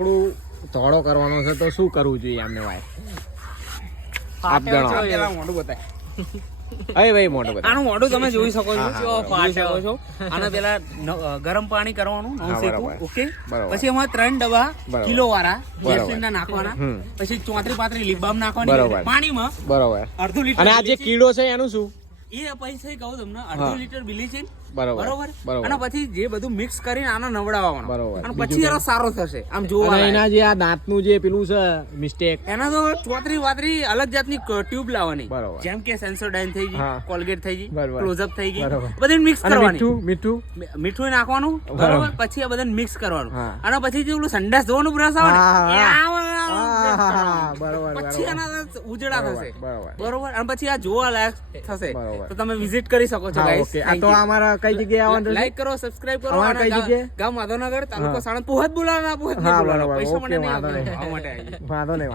થોડું ધોળો કરવાનો છે તો શું કરવું જોઈએ આમને ભાઈ આપ જણાવો. પેલા મોઢું બતાય. અરે ભાઈ મોટો બધા આનું મોઢું તમે જોઈ શકો છો. હા, હા, જો બરાબર. જોઈ શકો છો. આને પેલા ગરમ પાણી કરવાનું નવ હા, શેકું. બરાબર. ઓકે. બરાબર. પછી એમાં 3 ડબ્બા બરાબર. કિલો વાળા બરાબર. ગેસલિનના નાખવાના. હમ. પછી 34 લિપ બામ નાખવાની. બરાબર. પાણીમાં બરોબર. અડધું લીટર અને આ જે bleaching. કીડો છે એનું શું? એ પૈસા કહું તમને હા. અડધું લીટર બ્લીચિંગ. બરોબર. બરોબર. બરોબર. અને પછી જે બધું મિક્સ કરીને આનો નવડાવવાનો. બરોબર. અને બીજું પછી એનો કંઈ? સારો થશે આમ જોવા અને લાયક. એના જે આ દાંતનું જે પેલું છે મિસ્ટેક એના તો 34 અલગ જાતની ટ્યુબ લાવવાની. બરોબર. જેમ કે સેન્સોડાઇન થઈ ગઈ, હા. કોલગેટ થઈ ગઈ, બરોબર. ક્લોઝઅપ થઈ ગઈ, બરોબર. બધી મિક્સ અને કરવાની. મીઠું મીઠું નાખવાનું. બરોબર. બરોબર. પછી આ બધાને મિક્સ કરવાનું. હા. અને પછી જે ઓલું સંડાસ ધોવાનું બ્રશ આવે ને, હા, એ હા. આમાં brush કરવાનું. બરોબર, પછી બરોબર. એના ઉજળા બરોબર, થશે. બરોબર. બરોબર. અને પછી આ જોવા લાયક થશે. બરોબર. તો તમે વિઝિટ કરી શકો છો હા, guys. ઓકે. આ Thank તો you. અમારા કઈ જગ્યાએ આવવાનું લાઈક કરો, સબસ્ક્રાઇબ કરો. અમારે અને કઈ જગ્યાએ? ગામ માધવનગર, તાલુકો હા. સાણંદ. પોહત બોલાવવાના, પોહત નહીં હા, બોલાવવાના. બરોબર. પૈસા ઓકે, મને નહીં વાંધો આપવાના. નહીં. આવવા માટે આવી. વાંધો નહીં.